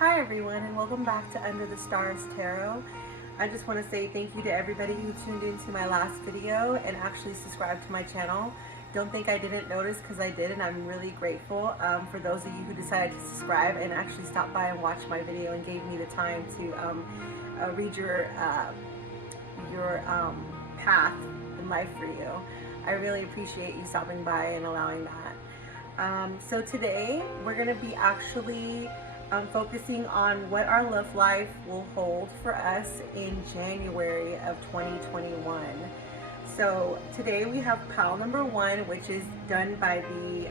Hi everyone, and welcome back to Under the Stars Tarot. I just want to say thank you to everybody who tuned into my last video and actually subscribed to my channel. Don't think I didn't notice, because I did, and I'm really grateful for those of you who decided to subscribe and actually stopped by and watched my video and gave me the time to read your path in life for you. I really appreciate you stopping by and allowing that. So today we're going to be actually focusing on what our love life will hold for us in January of 2021. So today we have pile number 1, which is done by the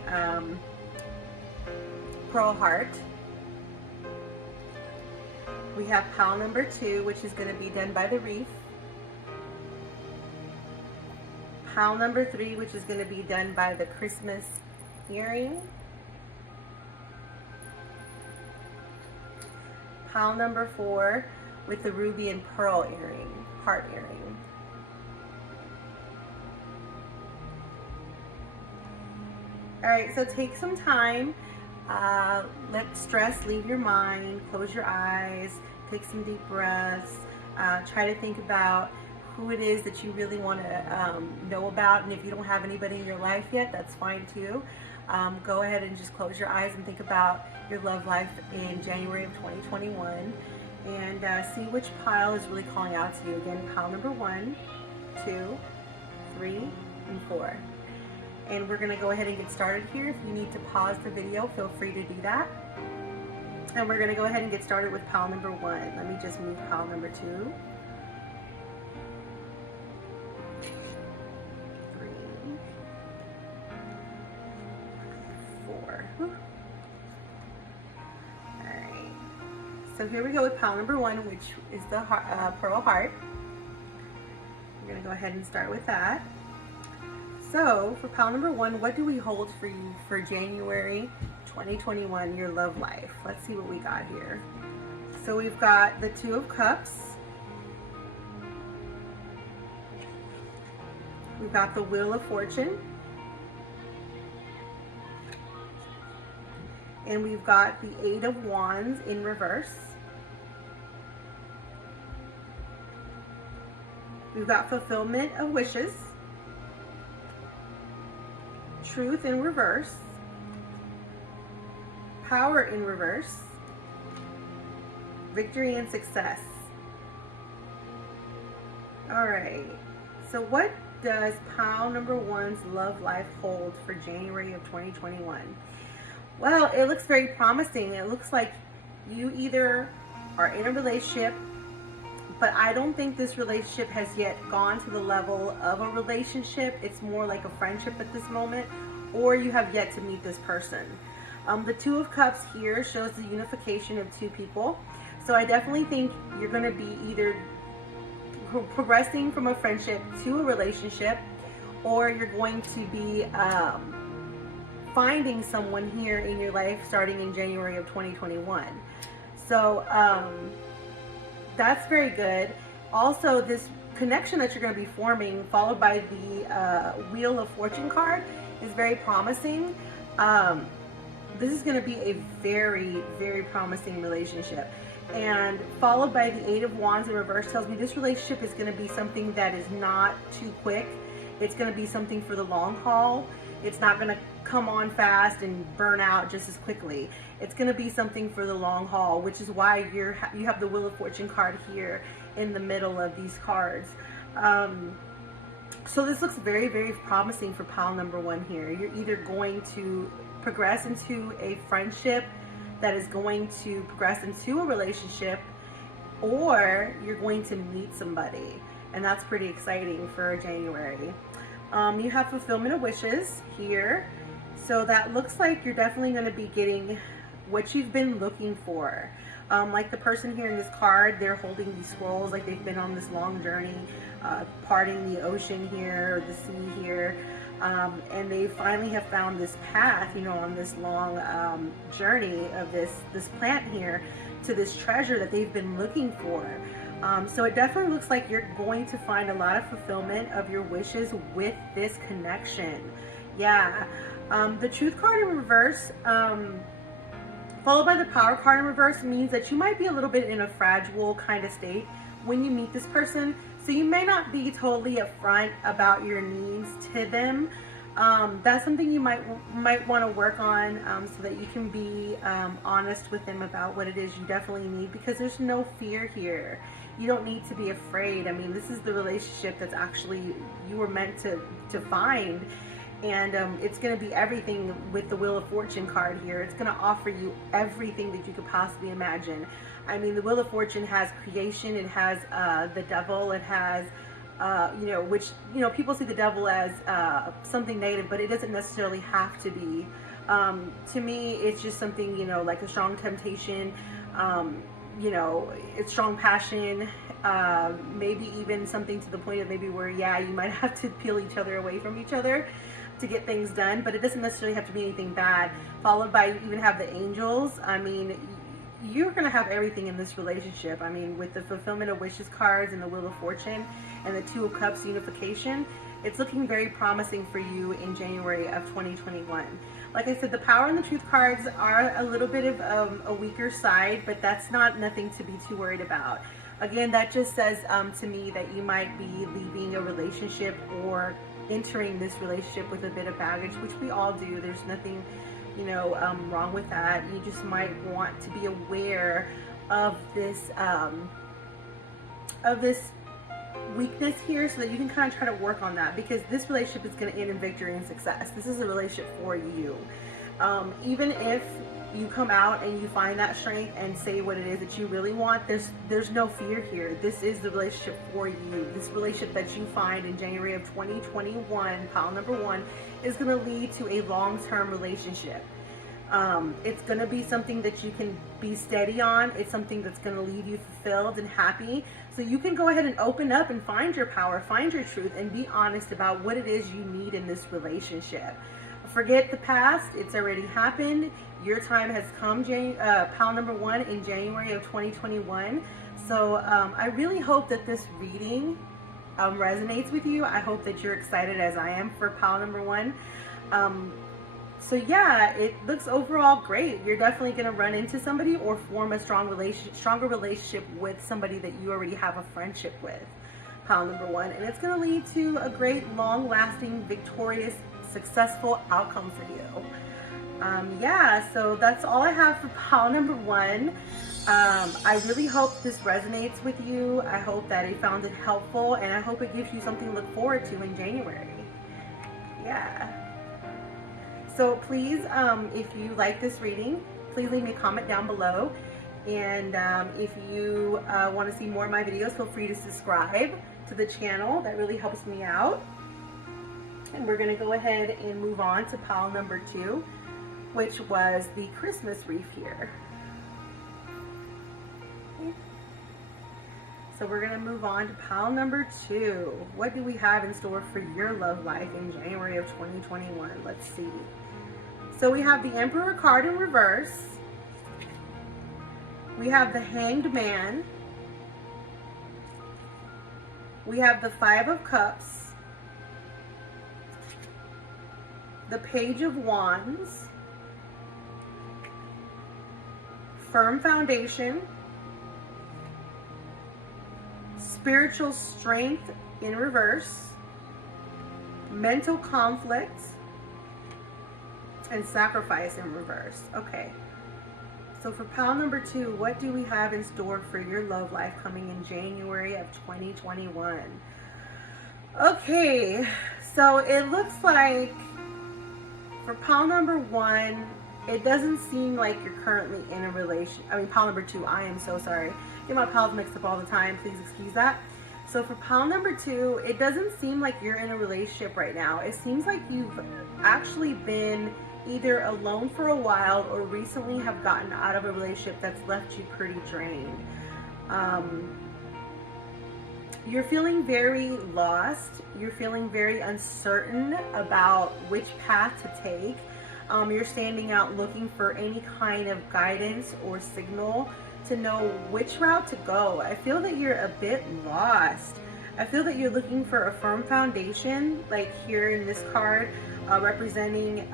Pearl Heart. We have pile number 2, which is going to be done by the Reef. Pile number 3, which is going to be done by the Christmas earring. Pile number 4 with the ruby and pearl earring, heart earring. All right, so take some time, let stress leave your mind, close your eyes, take some deep breaths, try to think about who it is that you really want to know about, and if you don't have anybody in your life yet, that's fine too. Go ahead and just close your eyes and think about your love life in January of 2021, and see which pile is really calling out to you. Again, pile number 1, 2, 3, and 4. And we're going to go ahead and get started here. If you need to pause the video, feel free to do that. And we're going to go ahead and get started with pile number 1. Let me just move pile number 2. 3, 4. Alright. So here we go with pile number 1, which is the Pearl Heart. We're going to go ahead and start with that. So for pile number 1, what do we hold for you for January 2021, your love life? Let's see what we got here. So we've got the 2 of Cups. We've got the Wheel of Fortune. And we've got the 8 of Wands in reverse. We've got Fulfillment of Wishes. Truth in reverse, Power in reverse, Victory and Success. All right, so what does pile number 1's love life hold for January of 2021? Well, it looks very promising. It looks like you either are in a relationship, but I don't think this relationship has yet gone to the level of a relationship. It's more like a friendship at this moment, or you have yet to meet this person. The 2 of Cups here shows the unification of 2 people. So I definitely think you're going to be either progressing from a friendship to a relationship, or you're going to be finding someone here in your life starting in January of 2021. So that's very good. Also, this connection that you're going to be forming, followed by the Wheel of Fortune card, is very promising. This is going to be a very, very promising relationship. And followed by the 8 of Wands in reverse tells me this relationship is going to be something that is not too quick. It's going to be something for the long haul. It's not going to come on fast and burn out just as quickly. It's going to be something for the long haul, which is why you have the Wheel of Fortune card here in the middle of these cards. So this looks very, very promising for pile number 1 here. You're either going to progress into a friendship that is going to progress into a relationship, or you're going to meet somebody, and that's pretty exciting for January. You have Fulfillment of Wishes here, so that looks like you're definitely going to be getting what you've been looking for. Like the person here in this card, they're holding these scrolls like they've been on this long journey, parting the ocean here, or the sea here, and they finally have found this path, you know, on this long journey of this plant here to this treasure that they've been looking for. So it definitely looks like you're going to find a lot of fulfillment of your wishes with this connection. Yeah. The Truth card in reverse Followed by the Power card in reverse means that you might be a little bit in a fragile kind of state when you meet this person. So you may not be totally upfront about your needs to them. That's something you might want to work on, so that you can be honest with them about what it is you definitely need, because there's no fear here. You don't need to be afraid. I mean, this is the relationship that's actually you were meant to find. And it's going to be everything with the Wheel of Fortune card here. It's going to offer you everything that you could possibly imagine. I mean, the Wheel of Fortune has creation, it has the devil, it has, which, people see the devil as something negative, but it doesn't necessarily have to be. To me, it's just something, like a strong temptation, it's strong passion, maybe even something to the point of maybe where, you might have to peel each other away from each other to get things done, but it doesn't necessarily have to be anything bad. Followed by, you even have the angels. I mean, you're going to have everything in this relationship. I mean, with the fulfillment of wishes cards and the Wheel of Fortune and the Two of Cups unification, it's looking very promising for you in January of 2021. Like I said, the Power and the Truth cards are a little bit of a weaker side, but that's nothing to be too worried about. Again, that just says to me that you might be leaving a relationship or entering this relationship with a bit of baggage, which we all do. There's nothing, wrong with that. You just might want to be aware of this weakness here, so that you can kind of try to work on that, because this relationship is going to end in victory and success. This is a relationship for you. Even if you come out and you find that strength and say what it is that you really want, there's no fear here. This is the relationship for you. This relationship that you find in January of 2021, pile number 1, is going to lead to a long-term relationship. It's going to be something that you can be steady on. It's something that's going to leave you fulfilled and happy. So you can go ahead and open up and find your power, find your truth, and be honest about what it is you need in this relationship. Forget the past. It's already happened. Your time has come, pile number 1, in January of 2021. So I really hope that this reading resonates with you. I hope that you're excited as I am for pile number 1. So yeah, it looks overall great. You're definitely going to run into somebody or form a stronger relationship with somebody that you already have a friendship with, pile number 1. And it's going to lead to a great, long-lasting, victorious, successful outcome for you. So that's all I have for pile number 1. I really hope this resonates with you. I hope that you found it helpful, and I hope it gives you something to look forward to in January. So please, if you like this reading, please leave me a comment down below. And if you want to see more of my videos, feel free to subscribe to the channel. That really helps me out. And we're going to go ahead and move on to pile number 2, which was the Christmas wreath here. So we're going to move on to pile number 2. What do we have in store for your love life in January of 2021? Let's see. So we have the Emperor card in reverse. We have the Hanged Man. We have the Five of Cups. The Page of Wands. Firm Foundation. Spiritual Strength in reverse. Mental Conflict. And Sacrifice in reverse. Okay. So for pile number 2, what do we have in store for your love life coming in January of 2021? Okay. So it looks like for pile number 1, it doesn't seem like you're currently in a pile number 2, I am so sorry. Get my piles mixed up all the time, please excuse that. So for pile number 2, it doesn't seem like you're in a relationship right now. It seems like you've actually been either alone for a while or recently have gotten out of a relationship that's left you pretty drained. You're feeling very lost. You're feeling very uncertain about which path to take. You're standing out looking for any kind of guidance or signal to know which route to go. I feel that you're a bit lost. I feel that you're looking for a firm foundation, like here in this card. representing,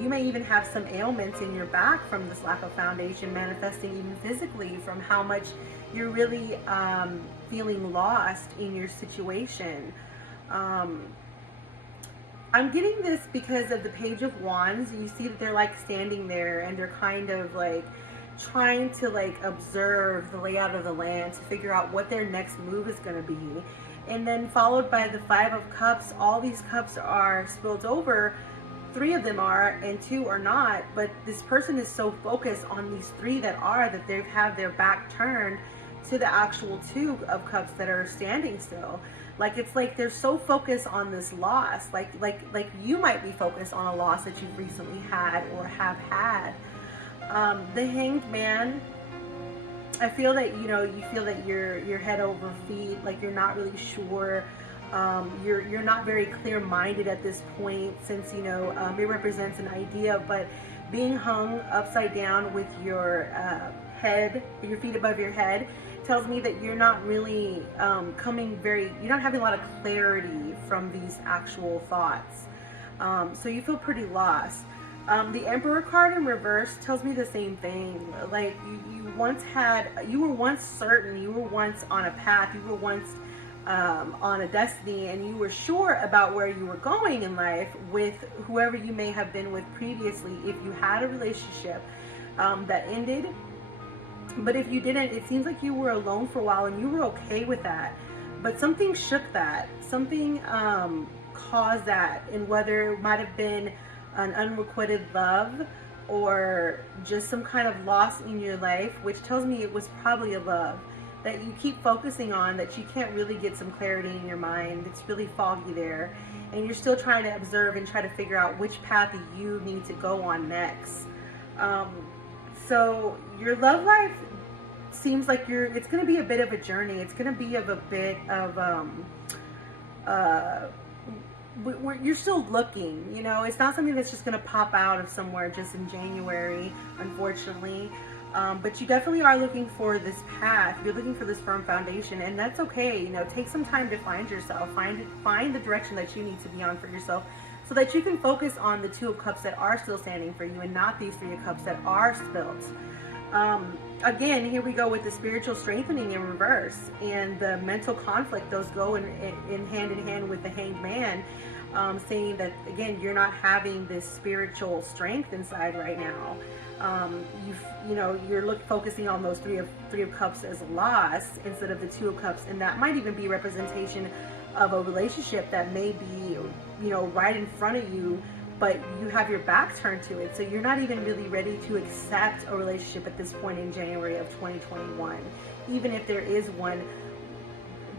you may even have some ailments in your back from this lack of foundation, manifesting even physically from how much you're really feeling lost in your situation. I'm getting this because of the Page of Wands. You see that they're like standing there and they're kind of like trying to like observe the layout of the land to figure out what their next move is going to be. And then followed by the Five of Cups. All these cups are spilled over. 3 of them are and 2 are not, but this person is so focused on these 3 that are, that they have their back turned to the actual 2 of Cups that are standing still. Like, it's like they're so focused on this loss, like you might be focused on a loss that you've recently had or have had. The Hanged Man, I feel that, you know, you feel that you're head over feet, like you're not really sure. You're not very clear-minded at this point, since, you know, it represents an idea, but being hung upside down with your head, your feet above your head, tells me that you're not really you're not having a lot of clarity from these actual thoughts. So you feel pretty lost. The Emperor card in reverse tells me the same thing. Like, you were once certain, you were once on a path, you were once on a destiny, and you were sure about where you were going in life with whoever you may have been with previously, if you had a relationship that ended. But if you didn't, it seems like you were alone for a while and you were okay with that. But something shook that. Something caused that. And whether it might have been an unrequited love or just some kind of loss in your life, which tells me it was probably a love that you keep focusing on, that you can't really get some clarity in your mind. It's really foggy there. And you're still trying to observe and try to figure out which path you need to go on next. So your love life seems like it's going to be a bit of a journey. It's going to be of a bit of, you're still looking, you know, it's not something that's just going to pop out of somewhere just in January, unfortunately. But you definitely are looking for this path. You're looking for this firm foundation, and that's okay. You know, take some time to find yourself, find the direction that you need to be on for yourself, so that you can focus on the 2 of Cups that are still standing for you and not these 3 of Cups that are spilled. Again, here we go with the spiritual strengthening in reverse, and the mental conflict. Those go in hand with the Hanged Man, saying that, again, you're not having this spiritual strength inside right now. You're focusing on those 3 of Cups as a loss instead of the 2 of Cups, and that might even be representation of a relationship that may be, you know, right in front of you, but you have your back turned to it. So you're not even really ready to accept a relationship at this point in January of 2021. Even if there is one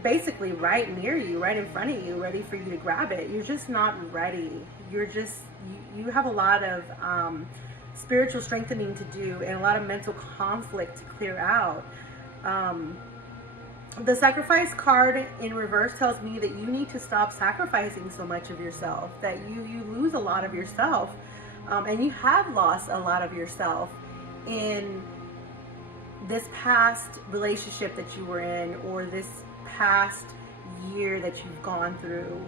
basically right near you, right in front of you, ready for you to grab it, you're just not ready. You have a lot of spiritual strengthening to do and a lot of mental conflict to clear out. The Sacrifice card in reverse tells me that you need to stop sacrificing so much of yourself, that you lose a lot of yourself, and you have lost a lot of yourself in this past relationship that you were in, or this past year that you've gone through.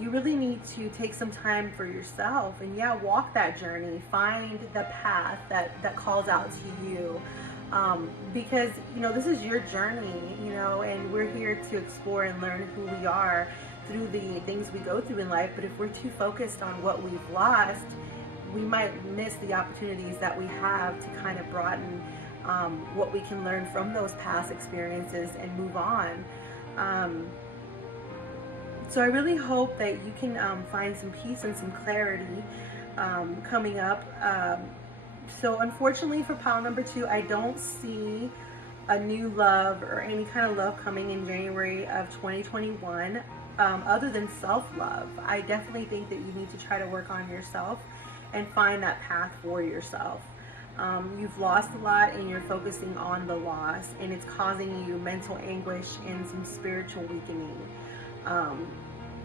You really need to take some time for yourself and walk that journey, find the path that calls out to you. Because, you know, this is your journey, you know, and we're here to explore and learn who we are through the things we go through in life. But if we're too focused on what we've lost, we might miss the opportunities that we have to kind of broaden what we can learn from those past experiences and move on. So I really hope that you can find some peace and some clarity coming up. So unfortunately for pile number 2, I don't see a new love or any kind of love coming in January of 2021 other than self-love. I definitely think that you need to try to work on yourself and find that path for yourself. You've lost a lot and you're focusing on the loss, and it's causing you mental anguish and some spiritual weakening.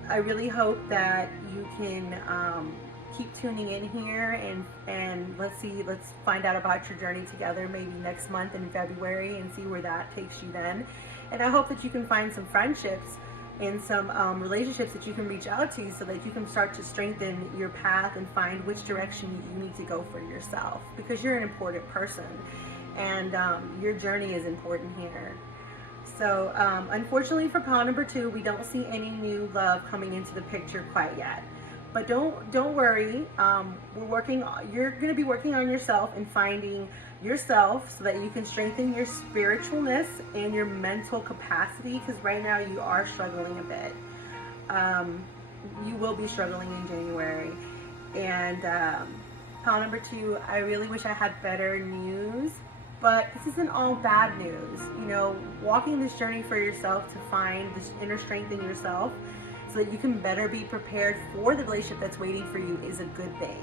I really hope that you can keep tuning in here and let's find out about your journey together maybe next month in February and see where that takes you then. And I hope that you can find some friendships and some relationships that you can reach out to so that you can start to strengthen your path and find which direction you need to go for yourself, because you're an important person and your journey is important here. So unfortunately for pile number 2, we don't see any new love coming into the picture quite yet. But don't worry. You're going to be working on yourself and finding yourself so that you can strengthen your spiritualness and your mental capacity, because right now you are struggling a bit. You will be struggling in January. And pile number 2, I really wish I had better news. But this isn't all bad news. You know, walking this journey for yourself to find this inner strength in yourself so that you can better be prepared for the relationship that's waiting for you is a good thing.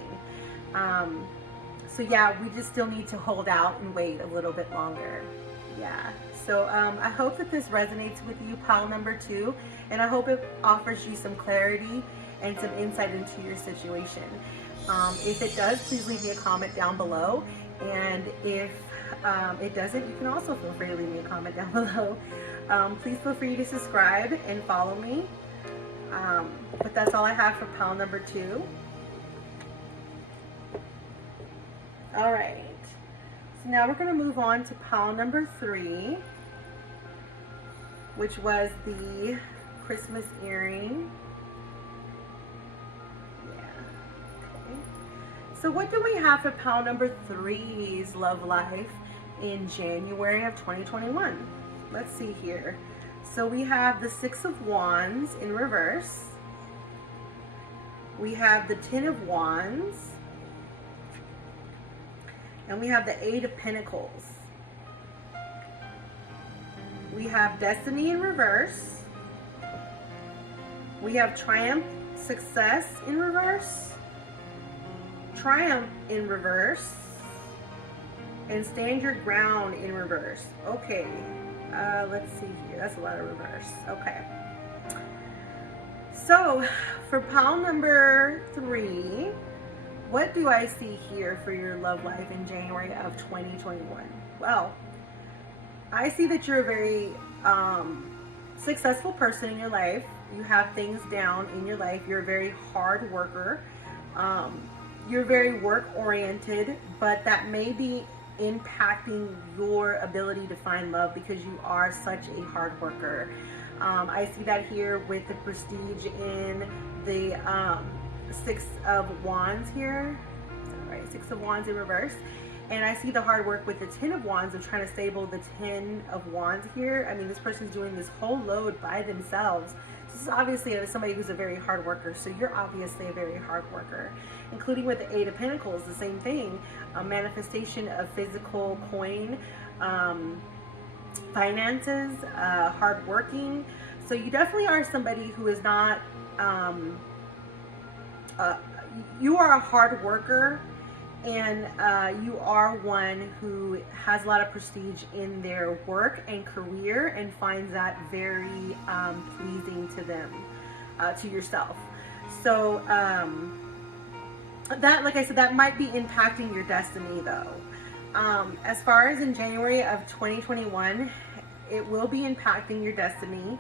So yeah, we just still need to hold out and wait a little bit longer. Yeah. So I hope that this resonates with you, pile number 2, and I hope it offers you some clarity and some insight into your situation. If it does, please leave me a comment down below. And if it doesn't, you can also feel free to leave me a comment down below. Please feel free to subscribe and follow me. But that's all I have for pile number 2. All right. So now we're going to move on to pile number 3, which was the Christmas earring. So what do we have for pile number 3's love life in January of 2021? Let's see here. So we have the 6 of Wands in reverse. We have the 10 of Wands. And we have the 8 of Pentacles. We have Destiny in reverse. We have Triumph, Success in reverse. Triumph in reverse, and Stand Your Ground in reverse. Okay, let's see here. That's a lot of reverse. Okay. So for pile number 3, what do I see here for your love life in January of 2021? Well, I see that you're a very successful person in your life. You have things down in your life. You're a very hard worker. You're very work-oriented, but that may be impacting your ability to find love because you are such a hard worker. I see that here with the prestige in the 6 of Wands here. Is that right? 6 of Wands in reverse. And I see the hard work with the 10 of Wands of trying to stable the 10 of Wands here. I mean, this person's doing this whole load by themselves. This is obviously somebody who's a very hard worker, so you're obviously a very hard worker. Including with the 8 of Pentacles, the same thing. A manifestation of physical coin, finances, hard working. So you definitely are somebody who is not, you are a hard worker, and you are one who has a lot of prestige in their work and career and finds that very pleasing to them, to yourself. So that, like I said, that might be impacting your destiny though. As far as in January of 2021, it will be impacting your destiny.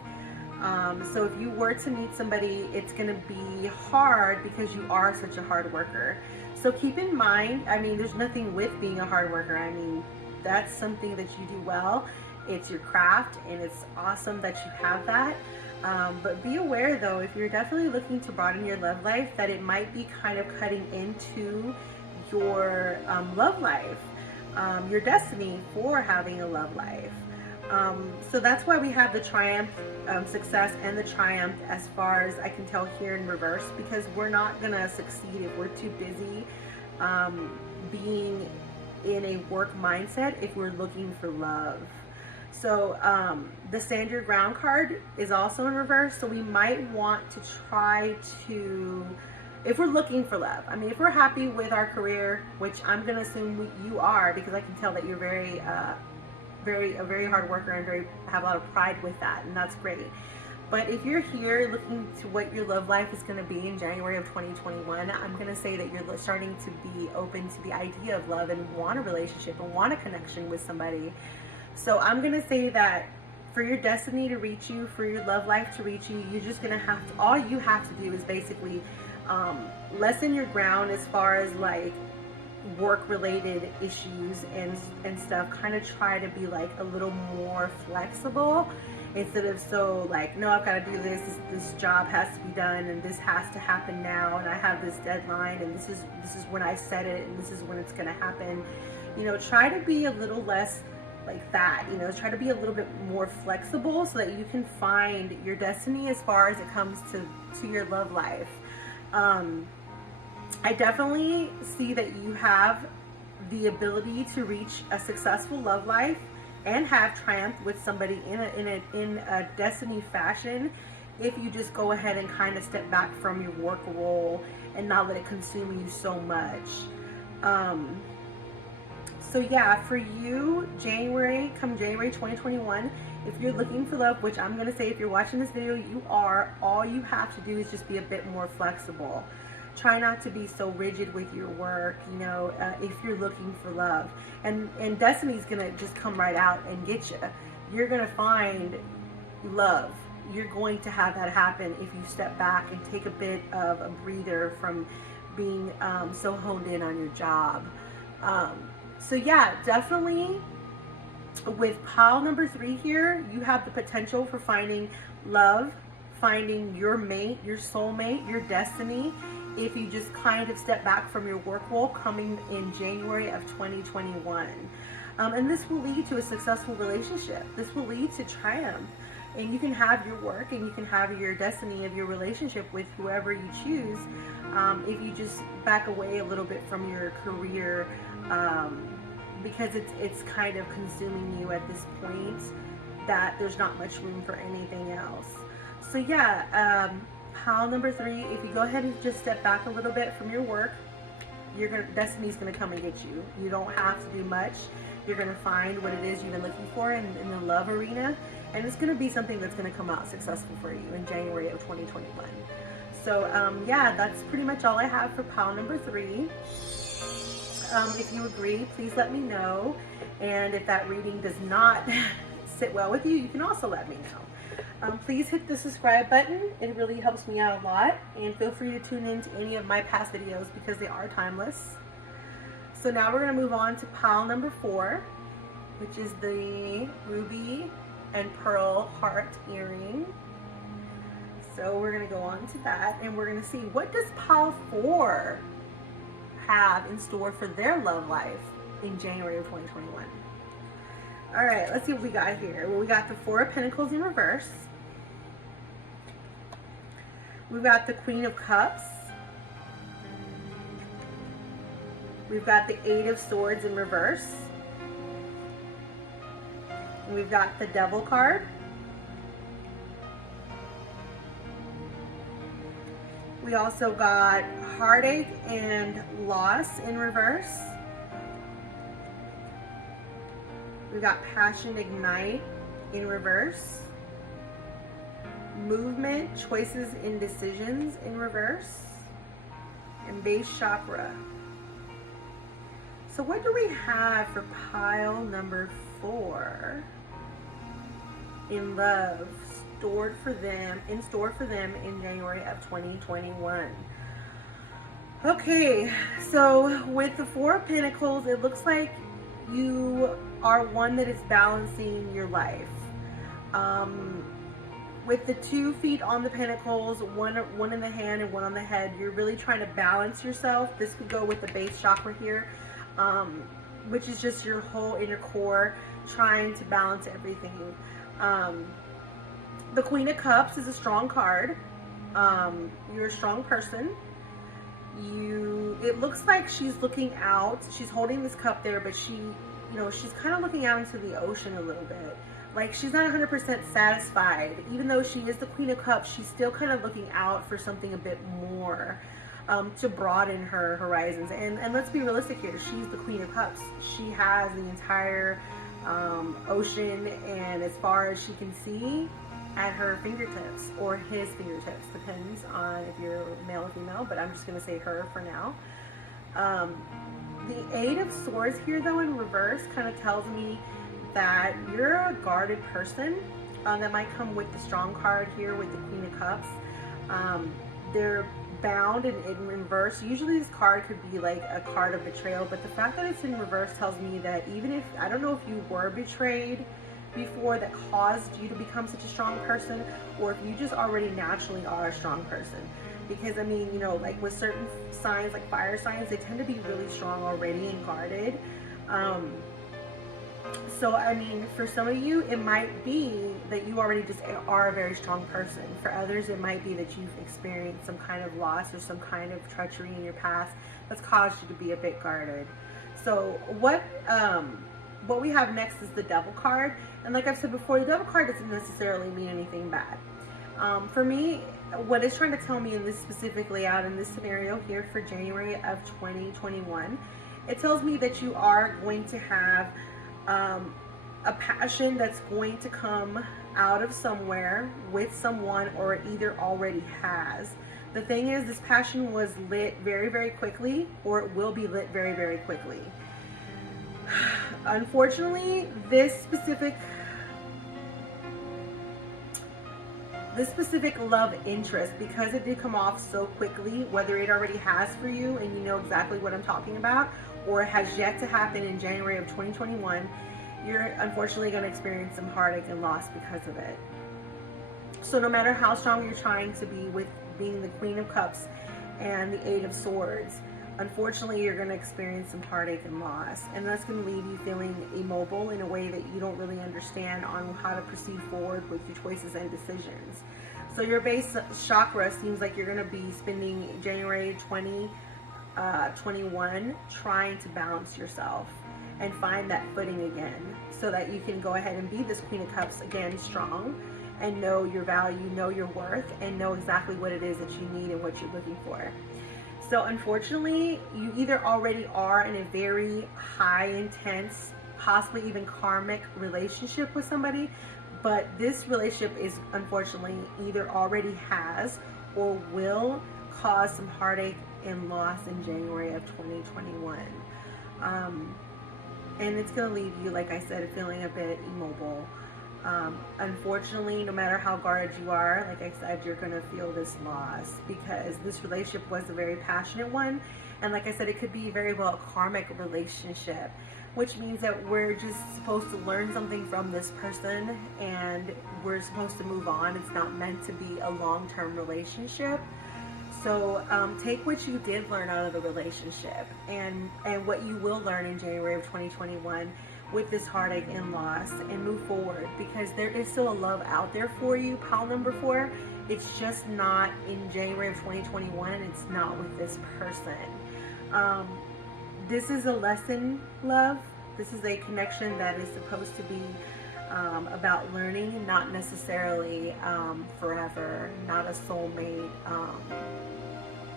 So if you were to meet somebody, it's going to be hard because you are such a hard worker. So keep in mind, I mean, there's nothing with being a hard worker. I mean, that's something that you do well. It's your craft, and it's awesome that you have that. But be aware though, if you're definitely looking to broaden your love life, that it might be kind of cutting into your love life, your destiny for having a love life. So that's why we have the Triumph, Success, and the Triumph as far as I can tell here in reverse, because we're not gonna succeed if we're too busy being in a work mindset if we're looking for love. So the Stand Your Ground card is also in reverse, so we might want to try to, if we're looking for love, I mean, if we're happy with our career, which I'm gonna assume you are, because I can tell that you're a very hard worker and have a lot of pride with that, and that's great. But if you're here looking to what your love life is going to be in January of 2021, I'm going to say that you're starting to be open to the idea of love and want a relationship and want a connection with somebody. So I'm going to say that For your destiny to reach you, for your love life to reach you, you're just gonna have to, all you have to do is basically lessen your ground as far as like work related issues and stuff. Kind of try to be like a little more flexible, instead of so like, no, I've got to do this job has to be done, and this has to happen now, and I have this deadline, and this is when I set it, and this is when it's going to happen. You know, try to be a little less like that. You know, try to be a little bit more flexible so that you can find your destiny as far as it comes to your love life. I definitely see that you have the ability to reach a successful love life and have triumph with somebody in a destiny fashion, if you just go ahead and kind of step back from your work role and not let it consume you so much. So yeah, for you, come January 2021, if you're looking for love, which I'm going to say if you're watching this video, you are, all you have to do is just be a bit more flexible. Try not to be so rigid with your work, you know, if you're looking for love. And destiny's going to just come right out and get you. You're going to find love. You're going to have that happen if you step back and take a bit of a breather from being so honed in on your job. So yeah, definitely with pile number 3 here, you have the potential for finding love, finding your mate, your soulmate, your destiny, if you just kind of step back from your work role coming in January of 2021. And this will lead to a successful relationship. This will lead to triumph. And you can have your work and you can have your destiny of your relationship with whoever you choose, if you just back away a little bit from your career, because it's kind of consuming you at this point, that there's not much room for anything else. So yeah, pile number 3, if you go ahead and just step back a little bit from your work, destiny's gonna come and get you. You don't have to do much. You're gonna find what it is you've been looking for in the love arena, and it's gonna be something that's gonna come out successful for you in January of 2021. So yeah, that's pretty much all I have for pile number 3. If you agree, please let me know. And if that reading does not sit well with you, you can also let me know. Please hit the subscribe button. It really helps me out a lot. And feel free to tune in to any of my past videos because they are timeless. So now we're going to move on to pile number 4, which is the ruby and pearl heart earring. So we're going to go on to that, and we're going to see, what does pile 4 have in store for their love life in January of 2021. All right, let's see what we got here. Well, we got the 4 of Pentacles in reverse. We've got the Queen of Cups. We've got the 8 of Swords in reverse. And we've got the Devil card. We also got heartache and loss in reverse. We got passion ignite in reverse. Movement, choices, indecisions in reverse. And base chakra. So what do we have for pile number 4 in love? In store for them in January of 2021. Okay, so with the 4 of Pentacles, it looks like you are one that is balancing your life. With the 2 feet on the Pentacles, one in the hand and one on the head, you're really trying to balance yourself. This could go with the base chakra here, which is just your whole inner core, trying to balance everything. The Queen of Cups is a strong card. You're a strong person. It looks like she's looking out. She's holding this cup there, but she's kind of looking out into the ocean a little bit. Like, she's not 100% satisfied. Even though she is the Queen of Cups, she's still kind of looking out for something a bit more, to broaden her horizons. And let's be realistic here. She's the Queen of Cups. She has the entire ocean, and as far as she can see, at her fingertips, or his fingertips, depends on if you're male or female, but I'm just going to say her for now. The 8 of Swords here, though, in reverse, kind of tells me that you're a guarded person. that might come with the strong card here with the Queen of Cups. They're bound and in reverse. Usually this card could be like a card of betrayal, but the fact that it's in reverse tells me that even if, I don't know if you were betrayed before that caused you to become such a strong person, or if you just already naturally are a strong person. Because I mean, you know, like with certain signs, like fire signs, they tend to be really strong already and guarded. So I mean, for some of you, it might be that you already just are a very strong person. For others, it might be that you've experienced some kind of loss or some kind of treachery in your past that's caused you to be a bit guarded. So what we have next is the Devil card. And like I've said before, the Devil card doesn't necessarily mean anything bad. For me, what it's trying to tell me in this specific layout, in this scenario here for January of 2021, it tells me that you are going to have a passion that's going to come out of somewhere with someone, or it either already has. The thing is, this passion was lit very, very quickly, or it will be lit very, very quickly. Unfortunately, this specific love interest, because it did come off so quickly, whether it already has for you and you know exactly what I'm talking about, or it has yet to happen in January of 2021, you're unfortunately going to experience some heartache and loss because of it. So no matter how strong you're trying to be with being the Queen of Cups and the Eight of Swords, unfortunately you're going to experience some heartache and loss, and that's going to leave you feeling immobile in a way that you don't really understand on how to proceed forward with your choices and decisions. So your base chakra seems like you're going to be spending January 2021 trying to balance yourself and find that footing again, so that you can go ahead and be this Queen of Cups again, strong, and know your value, know your worth, and know exactly what it is that you need and what you're looking for. So unfortunately, you either already are in a very high, intense, possibly even karmic relationship with somebody, but this relationship is unfortunately either already has or will cause some heartache and loss in January of 2021. And it's going to leave you, like I said, feeling a bit immobile. Unfortunately, no matter how guarded you are, like I said, you're going to feel this loss, because this relationship was a very passionate one. And like I said, it could be very well a karmic relationship, which means that we're just supposed to learn something from this person and we're supposed to move on. It's not meant to be a long-term relationship. So take what you did learn out of the relationship and what you will learn in January of 2021 with this heartache and loss, and move forward, because there is still a love out there for you, pile number 4. It's just not in January of 2021, and it's not with this person. This is a lesson, love. This is a connection that is supposed to be about learning, not necessarily forever, not a soulmate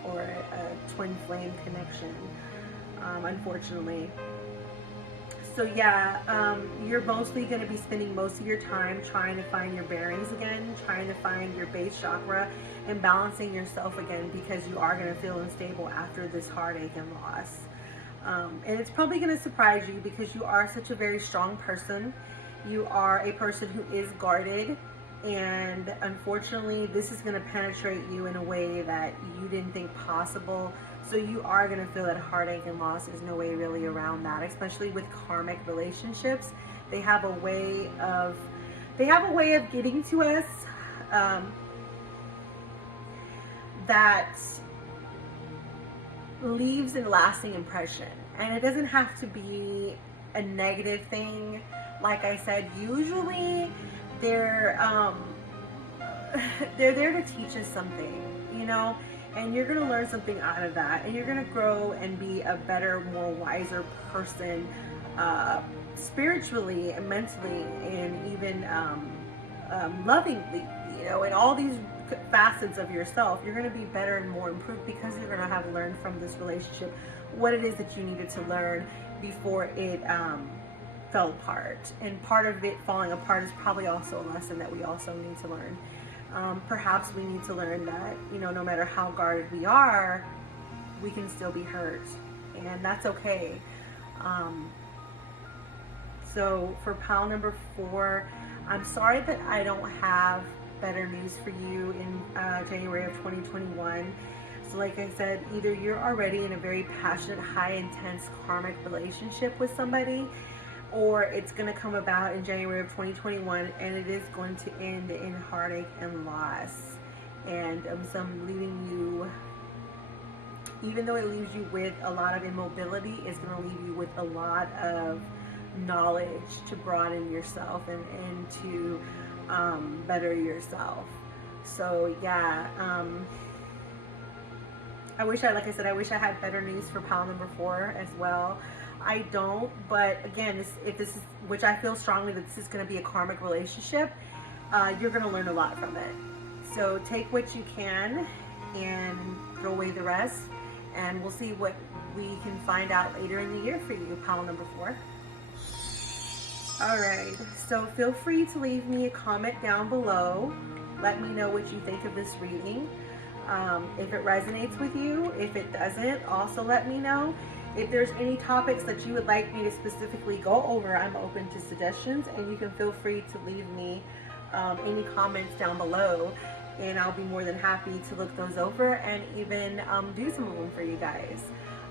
or a twin flame connection, unfortunately. So yeah, you're mostly going to be spending most of your time trying to find your bearings again, trying to find your base chakra and balancing yourself again, because you are going to feel unstable after this heartache and loss. And it's probably going to surprise you, because you are such a very strong person. You are a person who is guarded, and unfortunately this is going to penetrate you in a way that you didn't think possible. So you are going to feel that heartache and loss. There's no way really around that, especially with karmic relationships. They have a way of getting to us that leaves a lasting impression. And it doesn't have to be a negative thing. Like I said, usually they're there to teach us something, you know, and you're going to learn something out of that, and you're going to grow and be a better, more wiser person, spiritually and mentally, and even lovingly, you know, in all these facets of yourself. You're going to be better and more improved, because you're going to have learned from this relationship what it is that you needed to learn before it fell apart. And part of it falling apart is probably also a lesson that we also need to learn. Perhaps we need to learn that, you know, no matter how guarded we are, we can still be hurt, and that's okay. So for pile number 4, I'm sorry that I don't have better news for you in January of 2021. So like I said, either you're already in a very passionate, high intense karmic relationship with somebody, or it's going to come about in January of 2021 and it is going to end in heartache and loss, and some leaving you, even though it leaves you with a lot of immobility, it's going to leave you with a lot of knowledge to broaden yourself and to better yourself. So yeah, I wish I had better news for pile number 4 as well. I don't, but again, if this is, which I feel strongly that this is going to be a karmic relationship, you're going to learn a lot from it. So take what you can and throw away the rest, and we'll see what we can find out later in the year for you, pile number 4. Alright, so feel free to leave me a comment down below. Let me know what you think of this reading. If it resonates with you. If it doesn't, also let me know. If there's any topics that you would like me to specifically go over, I'm open to suggestions, and you can feel free to leave me any comments down below, and I'll be more than happy to look those over and even do some of them for you guys.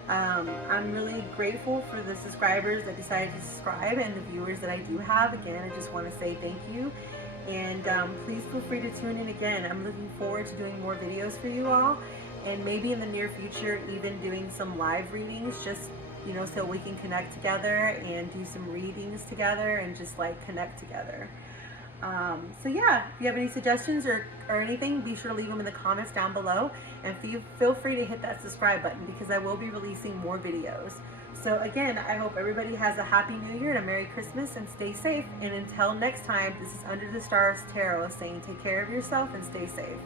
I'm really grateful for the subscribers that decided to subscribe and the viewers that I do have. Again, I just want to say thank you, and please feel free to tune in again. I'm looking forward to doing more videos for you all, and maybe in the near future even doing some live readings, just, you know, so we can connect together and do some readings together and just like connect together. So yeah, if you have any suggestions or anything, be sure to leave them in the comments down below, and feel free to hit that subscribe button, because I will be releasing more videos. So again, I hope everybody has a happy new year and a Merry Christmas, and stay safe. And until next time, this is Under the Stars Tarot saying take care of yourself and stay safe.